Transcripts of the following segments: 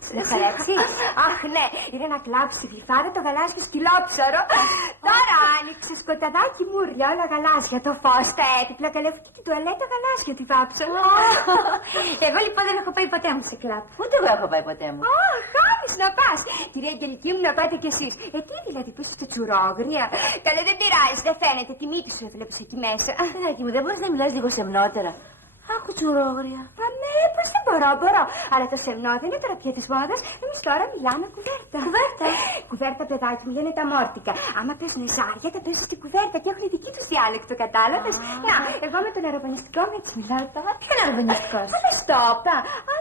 ρώτησες. Με χαρέψεις? Αχ, ναι, είναι να κλάψει γλυφάδα το γαλάζιο σκυλόψαρο. Τώρα άνοιξε σκοταδάκι μουρλια, όλα γαλάζια. Το φως, τα έπιπλα, καλεύει και την τουαλέτα γαλάζια τη βάψανα. Εγώ λοιπόν δεν έχω πάει ποτέ μου σε κλαμπ. Ούτε εγώ έχω πάει ποτέ μου. Χάμεις να πας. Κυρία Αγγελική μου, να πάτε κι εσείς. Τι δηλαδή που είστε τσουρόγρια. Καλέ, δεν πειράζει, δεν φαίνεται. Τη μύτη σου έβλεπες εκεί μέσα. Παιδάκι μου, δεν μπορείς να μιλάς λίγο σεμνότερα. Άκου τσουρόγρια. Ναι, πώς δεν μπορώ. Αλλά το σεμνό δεν είναι τώρα πια της μόδας. Εμείς τώρα μιλάμε κουβέρτα. Κουβέρτα, παιδάκι μου, λένε τα μόρτικα. Άμα πες νεζάρια, τα πες στην κουβέρτα και έχουν δική τους διάλεκτο, κατάλαβες. Να, εγώ με τον αεροπονιστικό μου έτσι μιλάω τώρα. Ποιο είναι αεροπονιστικός? Δεν στο είπα.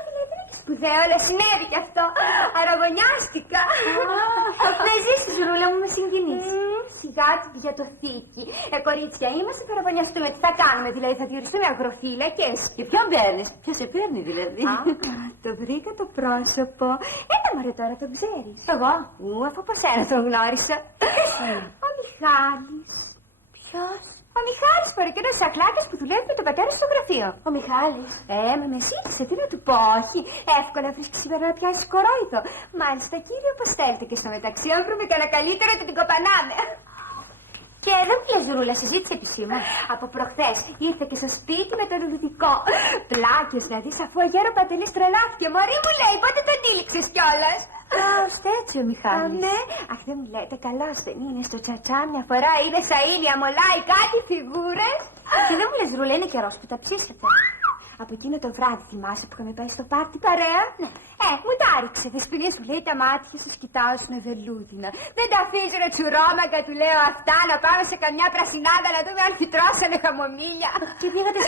Δηλαδή δεν είναι σπουδαίο, αλλά συνέβη κι αυτό. Αερογωνιάστηκα. Να ζήσεις, Ζουρούλα μου, με συγκινείς. Σιγά του για το θήκη. Κορίτσια, είμαστε θα αερογωνιαστούμε. Τι θα κάνουμε, δηλαδή θα διοριστούμε αγροφύλακες. Και ποιον παίρνεις? Ποιος σε παίρνει δηλαδή? Το βρήκα το πρόσωπο. Έλα μωρέ τώρα, τον ξέρεις. Εγώ? Αφού από σένα τον γνώρισα. Ο Μιχάλης. Ποιος? Ο Μιχάλης, μωρέ, και ένας σακλάκας που δουλεύει με τον πατέρα στο γραφείο. Ο Μιχάλης. Μα με ζήτησε, τι να του πω, όχι. Εύκολα βρίσκει σήμερα να πιάσει κορόιδο. Μάλιστα, κύριε, πώς θέλετε και στο μεταξύ, αν βρούμε κανένα καλύτερο, θα την κοπανάμε. Και δεν μου λες, Ζουρούλα, συζήτησε επισήμα. Από προχθές ήρθε και στο σπίτι με το λουλουδικό. Πλάκιος να δεις, αφού ο γέρο Παντελής τρελάθηκε. Μωρή μου λέει, πότε τον τύλιξες κιόλας. Ώστε έτσι ο Μιχάλης. Ναι. Αχ, δεν μου λέτε, καλός δεν είναι στο τσατσά μια φορά. Είδε σα ήλια, μολάει κάτι φιγούρες. Και δεν μου λες, Ζουρούλα, είναι καιρός που τα ψήσετε. Από εκείνο το βράδυ θυμάσαι που είχαμε πάει στο πάρτι παρέα. Ναι. Μου τα ρίξε. Δεσποινής μου λέει τα μάτια σου κοιτάω με βελούδινα. Δεν τα αφήσω να τσουρόμαγκα, του λέω αυτά. Να πάμε σε καμιά πρασινάδα να δούμε αν φυτρώσανε χαμομήλια. Και πήγατε